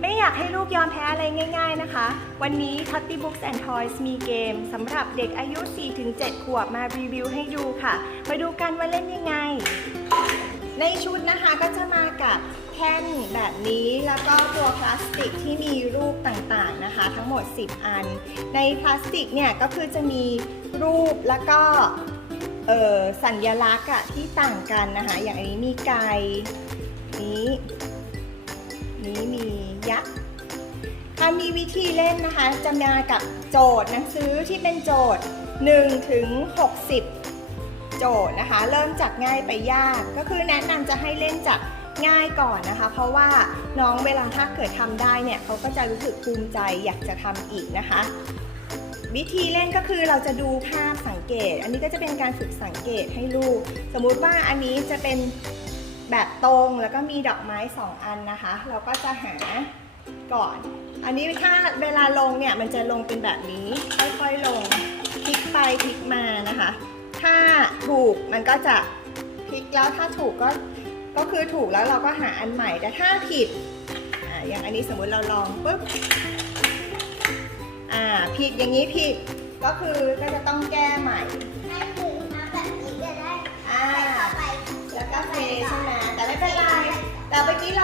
ไม่อยากให้ลูกยอมแพ้อะไรง่าย ๆนะคะ วันนี้ t o t t y Books and Toys มีเกมสำหรับเด็กอายุ 4-7 ขวบมารีวิวให้ดูค่ะ มาดูกันว่าเล่นยังไง ในชุดนะคะก็จะมากับแท่นแบบนี้แล้วก็ตัวพลาสติกที่มีรูปต่างๆนะคะ ทั้งหมด 10 อัน ในพลาสติกเนี่ยก็คือจะมีรูปแล้วก็สัญลักษณ์อะที่ต่างกันนะคะ อย่างอันนี้มีไก่นี้ นี้มียักษ์ถ้ามีวิธีเล่นนะคะจะมากับโจทย์หนังสือที่เป็นโจทย์1ถึง60 โจทย์นะคะ เริ่มจากง่ายไปยาก ก็คือแนะนำจะให้เล่นจากง่ายก่อนนะคะ เพราะว่าน้องเวลาถ้าเกิดทำได้เนี่ยเขาก็จะรู้สึกภูมิใจอยากจะทำอีกนะคะ วิธีเล่นก็คือเราจะดูภาพสังเกต อันนี้ก็จะเป็นการฝึกสังเกตให้ลูก สมมุติว่าอันนี้จะเป็น แบบตรงแล้วก็มีดอกไม้สองอันนะคะ เราก็จะหาก่อน อันนี้ถ้าเวลาลงเนี่ยมันจะลงเป็นแบบนี้ ค่อยๆลงพลิกไปพลิกมานะคะ ถ้าถูกมันก็จะพลิกแล้วถ้าถูกก็ก็คือถูกแล้วเราก็หาอันใหม่ แต่ถ้าผิดอ่าอย่างอันนี้สมมุติเราลองปุ๊บอ่าผิดอย่างนี้ผิดก็คือก็จะต้องแก้ใหม่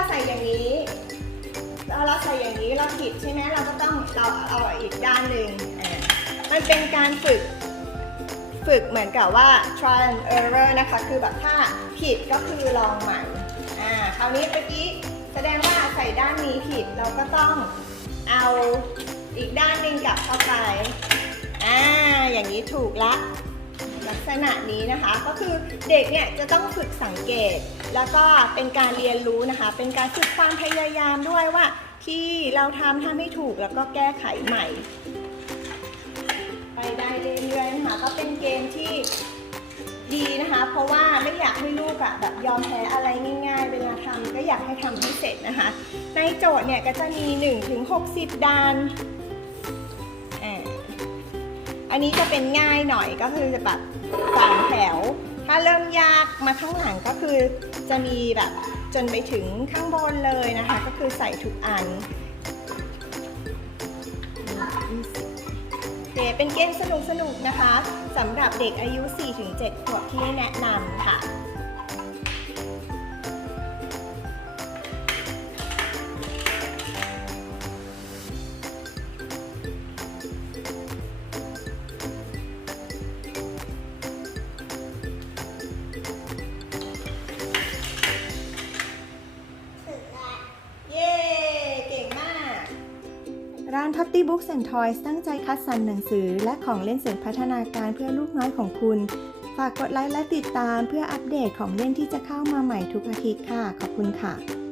ใส่อย่างนี้เราเราใส่อย่างนี้เราผิดใช่ไหมเราก็ต้องเราเอาอีกด้านหนึ่งมันเป็นการฝึกฝึกเหมือนกับว่า try and error นะคะ คือแบบถ้าผิดก็คือลองใหม่อ่าคราวนี้เมื่อกี้แสดงว่าใส่ด้านนี้ผิดเราก็ต้องเอาอีกด้านหนึ่งกลับเข้าไปอ่าอย่างนี้ถูกละ ษณะนี้นะคะ ก็คือเด็กเนี่ยจะต้องฝึกสังเกต แล้วก็เป็นการเรียนรู้นะคะ เป็นการฝึกความพยายามด้วยว่า ที่เราทำถ้าไม่ถูกแล้วก็แก้ไขใหม่ ไปได้เรื่อยๆนะคะก็เป็นเกมที่ดีนะคะ เพราะว่าไม่อยากให้ลูกอะแบบยอมแพ้อะไรง่าย ๆ เวลาทำก็อยากให้ทำให้เสร็จนะคะ ในโจทย์เนี่ยก็จะมี1ถึง60ดานอันนี้จะเป็นง่ายหน่อยก็คือจะแบบ สามแถว ถ้าเริ่มยากมาข้างหลังก็คือจะมีแบบจนไปถึงข้างบนเลยนะคะ ก็คือใส่ทุกอันเคเป็นเกมสนุกสนุกๆนะคะสำหรับเด็กอายุ 4-7 ขวบที่แนะนำค่ะ ร้าน t o t t y Books and Toys ตั้งใจคัดสรรหนังสือ และของเล่นเสริมพัฒนาการเพื่อลูกน้อยของคุณ ฝากกดไลค์และติดตามเพื่ออัปเดตของเล่นที่จะเข้ามาใหม่ทุกอาทิตย์ค่ะ ขอบคุณค่ะ